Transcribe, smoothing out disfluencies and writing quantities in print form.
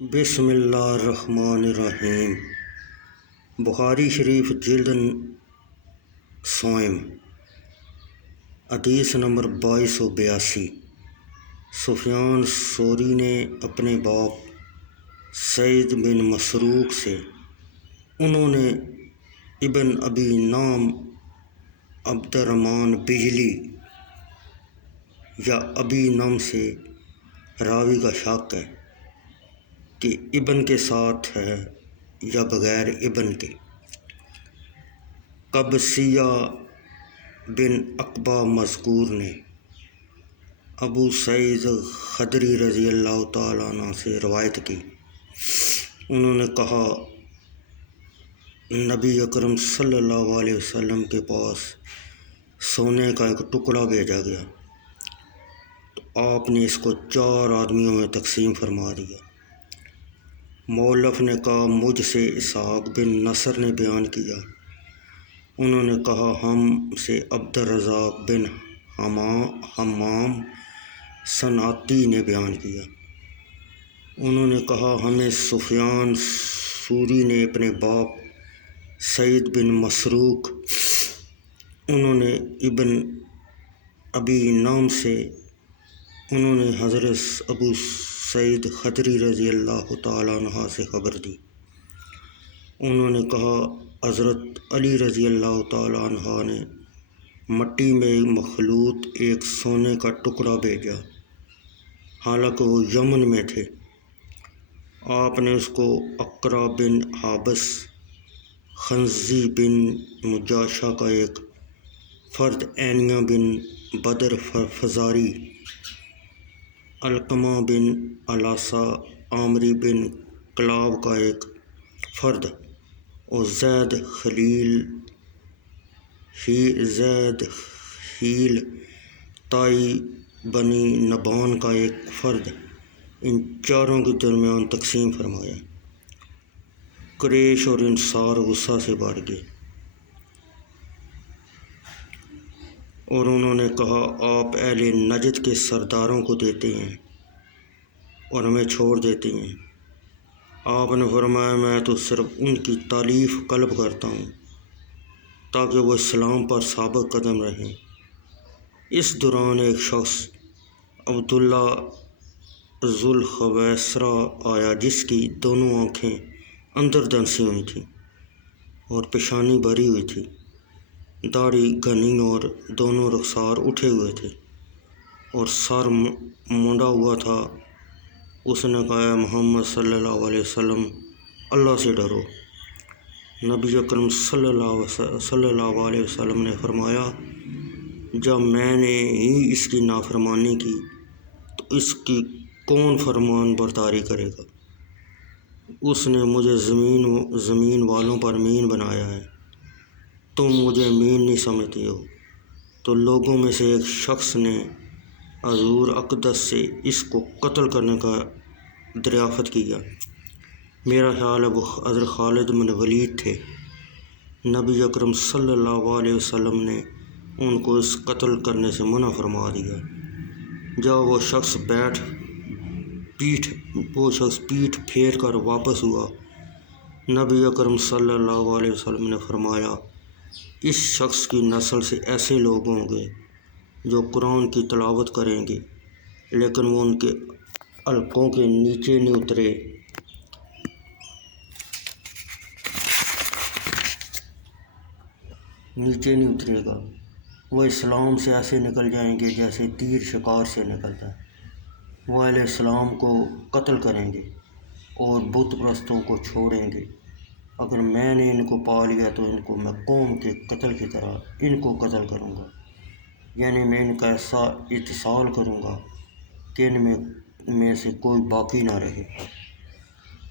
بسم اللہ الرحمن الرحیم۔ بخاری شریف جلد سوم، حدیث نمبر 2282۔ سفیان ثوری نے اپنے باپ سعید بن مسروق سے، انہوں نے ابن ابی نام عبد الرحمن بجلی یا ابی نام سے راوی کا شک ہے کہ ابن کے ساتھ ہے یا بغیر ابن کے۔ قبسیہ بن عقبہ مذکور نے ابو سعید خدری رضی اللہ تعالیٰ عنہ سے روایت کی، انہوں نے کہا نبی اکرم صلی اللہ علیہ وسلم کے پاس سونے کا ایک ٹکڑا بھیجا گیا تو آپ نے اس کو 4 آدمیوں میں تقسیم فرما دیا۔ مؤلف نے کہا مجھ سے اسحاق بن نصر نے بیان کیا، انہوں نے کہا ہم سے عبد الرزاق بن حمام صنعتی نے بیان کیا، انہوں نے کہا ہمیں سفیان ثوری نے اپنے باپ سعید بن مسروق، انہوں نے ابن ابی نام سے، انہوں نے حضرت ابو سعید خدری رضی اللہ تعالیٰ عنہ سے خبر دی، انہوں نے کہا حضرت علی رضی اللہ تعالیٰ عنہ نے مٹی میں مخلوط ایک سونے کا ٹکڑا بھیجا، حالانکہ وہ یمن میں تھے۔ آپ نے اس کو اقرا بن حابس، خنزی بن مجاشہ کا ایک فرد، عینیہ بن بدر فزاری، علقمہ بن علاسہ عامری بن کلاب کا ایک فرد، اور زید خیل تائی بنی نبان کا ایک فرد، ان چاروں کے درمیان تقسیم فرمایا۔ قریش اور انصار غصہ سے بھر گئے اور انہوں نے کہا آپ اہل نجد کے سرداروں کو دیتے ہیں اور ہمیں چھوڑ دیتے ہیں۔ آپ نے فرمایا میں تو صرف ان کی تعریف طلب کرتا ہوں تاکہ وہ اسلام پر ثابت قدم رہیں۔ اس دوران ایک شخص عبداللہ ذوالخویسرہ آیا جس کی دونوں آنکھیں اندر دھنسی ہوئی تھیں اور پیشانی بھری ہوئی تھی، داڑھی گھنی اور دونوں رخسار اٹھے ہوئے تھے اور سر مونڈا ہوا تھا۔ اس نے کہا اے محمد صلی اللہ علیہ وسلم، اللہ سے ڈرو۔ نبی اکرم صلی اللہ علیہ وسلم نے فرمایا جب میں نے ہی اس کی نافرمانی کی تو اس کی کون فرمان برداری کرے گا؟ اس نے مجھے زمین والوں پر امین بنایا ہے، تم مجھے امین نہیں سمجھتے ہو۔ تو لوگوں میں سے ایک شخص نے حضور اقدس سے اس کو قتل کرنے کا دریافت کیا، میرا خیال ہے وہ حضرت خالد بن ولید تھے۔ نبی اکرم صلی اللہ علیہ وسلم نے ان کو اس قتل کرنے سے منع فرما دیا۔ جب وہ شخص پیٹھ پھیر کر واپس ہوا، نبی اکرم صلی اللہ علیہ وسلم نے فرمایا اس شخص کی نسل سے ایسے لوگ ہوں گے جو قرآن کی تلاوت کریں گے لیکن وہ ان کے حلقوں کے نیچے نہیں اترے گا، وہ اسلام سے ایسے نکل جائیں گے جیسے تیر شکار سے نکلتا ہے، وہ اہل اسلام کو قتل کریں گے اور بت پرستوں کو چھوڑیں گے۔ اگر میں نے ان کو پا لیا تو ان کو میں قوم کے قتل کی طرح ان کو قتل کروں گا، یعنی میں ان کا ایسا اتصال کروں گا کہ ان میں سے کوئی باقی نہ رہے۔